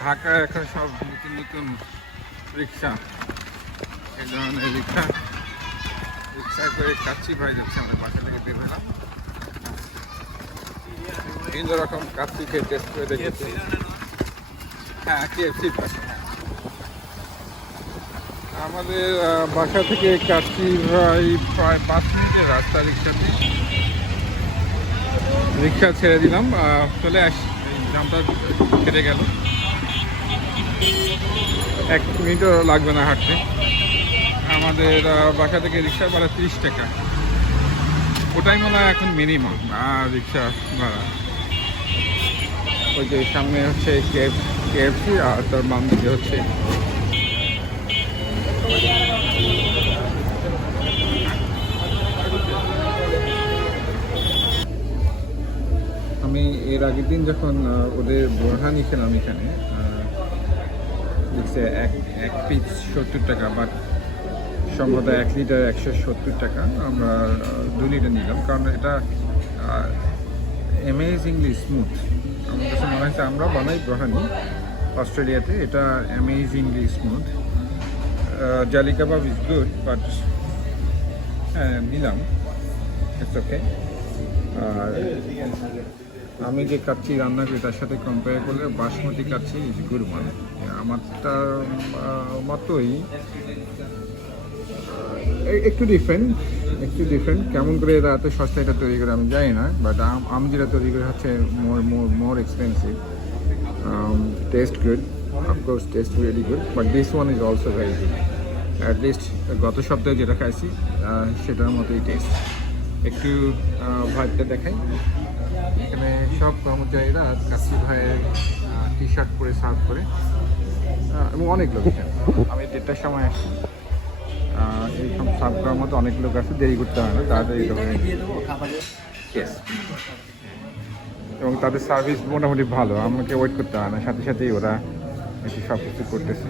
ঢাকায় এখন সব নতুন নতুন রিক্সা, এই ধরনের রিক্সায় করে কাচ্চি ভাই যাচ্ছে। আমাদের বাসা থেকে বের হলাম, বিভিন্ন রকম কাচ্চি খেয়ে টেস্ট করে দেখেছি। হ্যাঁ, KFC পাশে। আমাদের বাসা থেকে কাচ্চি ভাই প্রায় 5 মিনিটের রাস্তা রিক্সাতে। রিক্সা ছেড়ে দিলাম, চলে আসি। জামটা কেটে গেল, 1 মিনিটও লাগবে না হাঁটতে। আমাদের বাসা থেকে রিক্সা ভাড়া 30 টাকা, ওটাই মনে হয় এখন মিনিমাম রিক্সা ভাড়া। ওই যে সামনে হচ্ছে KFC আর তার বাম দিকে হচ্ছে আমি এর আগের দিন যখন ওদের বোরহানি খেলাম এখানে, দেখছে এক পিস 70 টাকা, বাট সম্ভবত 1 লিটার 170 টাকা। আমরা 2 লিটার নিলাম, কারণ এটা অ্যামেজিংলি স্মুথ। আমার কাছে মনে হয়েছে, আমরা বানাই বোরহানি অস্ট্রেলিয়াতে, এটা অ্যামেজিংলি স্মুথ। জালি কাবাব ইজ গুড, বাট হ্যাঁ নিলাম, ইটস ওকে। আর আমি যে কাচ্চি রান্না করি তার সাথে কম্পেয়ার করলে basmati kacchi is good one. আমারটা মতোই, একটু ডিফারেন্ট। কেমন করে এরা এত সস্তা এটা তৈরি করে আমি জানি না, বাট আমি যেটা তৈরি করে হচ্ছে more expensive. Taste good, of course test really good, but this one is also very good. At least গত সপ্তাহে যেটা খাইছি সেটার মতোই টেস্ট। একটু ভাইটা দেখাই। এখানে সব কর্মচারীরা কাচ্চি ভাইয়ের টি-শার্ট পরে সার্ভ করে, এবং অনেক লোক এখানে। আমি 1:30টার সময় আসছি, এইসব সার্ভ করার মতো অনেক লোক আছে, দেরি করতে হয় না, তাড়াতাড়ি এবং তাদের সার্ভিস মোটামুটি ভালো, আমাকে ওয়েট করতে হয় না, সাথে সাথেই ওরা এসে সব কিছু করতেছে।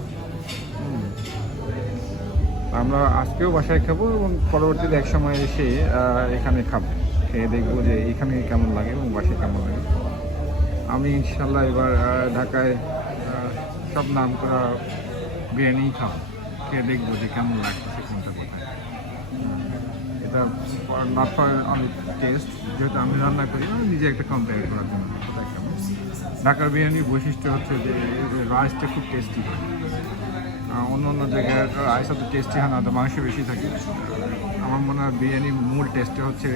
আমরা আজকেও বাসায় খাবো এবং পরবর্তীতে এক সময় এসে এখানে খাবো, খেয়ে দেখবো যে এখানে কেমন লাগে এবং বাসায় কেমন লাগে। আমি ইনশাল্লাহ এবার ঢাকায় সব নাম করা বিরিয়ানি খাবো, খেয়ে দেখবো যে কেমন লাগছে কোনটা কোথায়। এটা নট ফর অনলি টেস্ট, যেহেতু আমি রান্না করি, আমি নিজে একটা কম্পেয়ার করার জন্য কোথায় কেমন। ঢাকার বিরিয়ানির বৈশিষ্ট্য হচ্ছে যে রাইসটা খুব টেস্টি হয়। অন্য জায়গায় রাইস অত টেস্টি হয় না, তো মাংস বেশি থাকে। আমার মনে হয় বিরিয়ানির মূল টেস্টটা হচ্ছে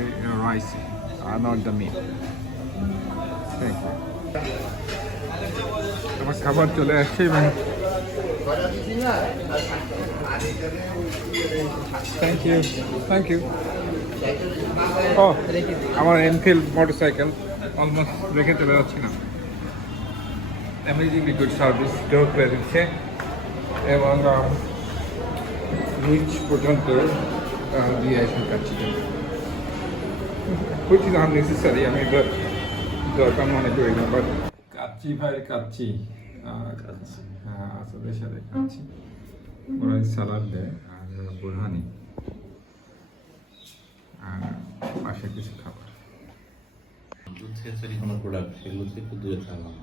রাইস, নট দ্য মিট। আমার খাবার চলে আসছে এবং থ্যাংক ইউ। ও, আমার এনফিল্ড মোটরসাইকেল অলমোস্ট রেখে চলে যাচ্ছি না। অ্যামেজিংলি গুড সার্ভিস দেহ করে দিচ্ছে, এবং রিচ পর্যন্ত দিয়ে আসুন কাচ্চি, হুইচ ইজ আননেসেসারি। আমি দরকার মনে করি না, বাট কাচ্চি ভাইয়ের কাচ্চি, হ্যাঁ আসাদের সাথে কাচ্চি, ওরা সালাদ দেয় আর বোরহানি আর পাশে কিছু খাবার। দুধ ছেঁচড়ি কোনো প্রোডাক্ট, সেগুলো থেকে দূরে থাকলাম।